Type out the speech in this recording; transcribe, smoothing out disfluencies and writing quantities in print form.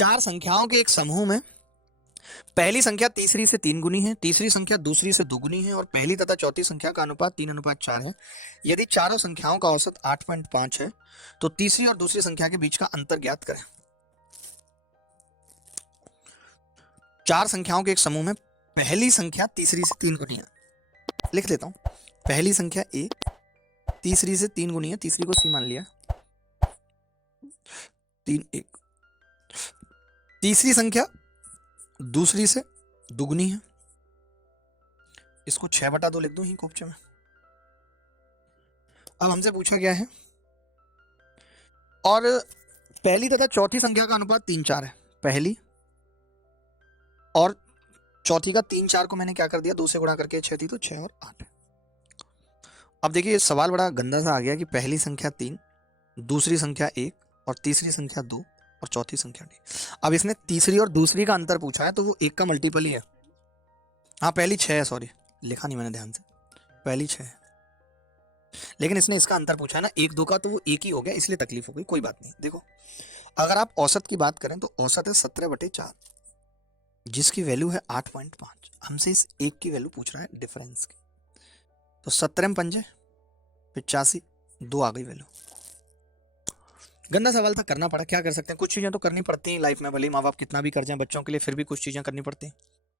चार संख्याओं के एक समूह में पहली संख्या तीसरी से 3 गुनी है, तीसरी संख्या दूसरी से दुगुनी है और पहली तथा चौथी संख्या का अनुपात 3:4 है। यदि चारों संख्याओं का औसत 8.5 है तो तीसरी और दूसरी संख्या के बीच का अंतर ज्ञात करें। चार संख्याओं के एक समूह में पहली संख्या तीसरी से 3 गुनी है। लिख लेता हूं, पहली संख्या ए तीसरी से 3 गुनी है, तीसरी को सी मान लिया, 3 1। तीसरी संख्या दूसरी से दुगनी है, इसको 6/2 लिख दूं ही कोपचे में। अब हमसे पूछा गया है और पहली तथा चौथी संख्या का अनुपात 3:4 है। पहली और चौथी का 3:4 को मैंने क्या कर दिया, 2 से गुणा करके 6 थी तो 6 और 8। अब देखिए सवाल बड़ा गंदा सा आ गया कि पहली संख्या 3, दूसरी संख्या 1 और तीसरी संख्या 2 और चौथी संख्या डी। अब इसने तीसरी और दूसरी का अंतर पूछा है तो वो 1 का मल्टीपल ही है। हाँ पहली 6 है, सॉरी लिखा नहीं मैंने ध्यान से, पहली 6 है, लेकिन इसने इसका अंतर पूछा है ना 1 2 का, तो वो 1 ही हो गया, इसलिए तकलीफ हो गई। कोई बात नहीं। देखो अगर आप औसत की बात करें तो औसत है 17/4 जिसकी वैल्यू है 8.5। हमसे इस 1 की वैल्यू पूछ रहा है डिफरेंस की, तो 17 पंजे 85, 2 आ गई वैल्यू। गंदा सवाल था, करना पड़ा, क्या कर सकते हैं, कुछ चीजें तो करनी पड़ती हैं लाइफ में, भले माँ बाप कितना भी कर जाएं बच्चों के लिए, फिर भी कुछ चीजें करनी पड़ती हैं।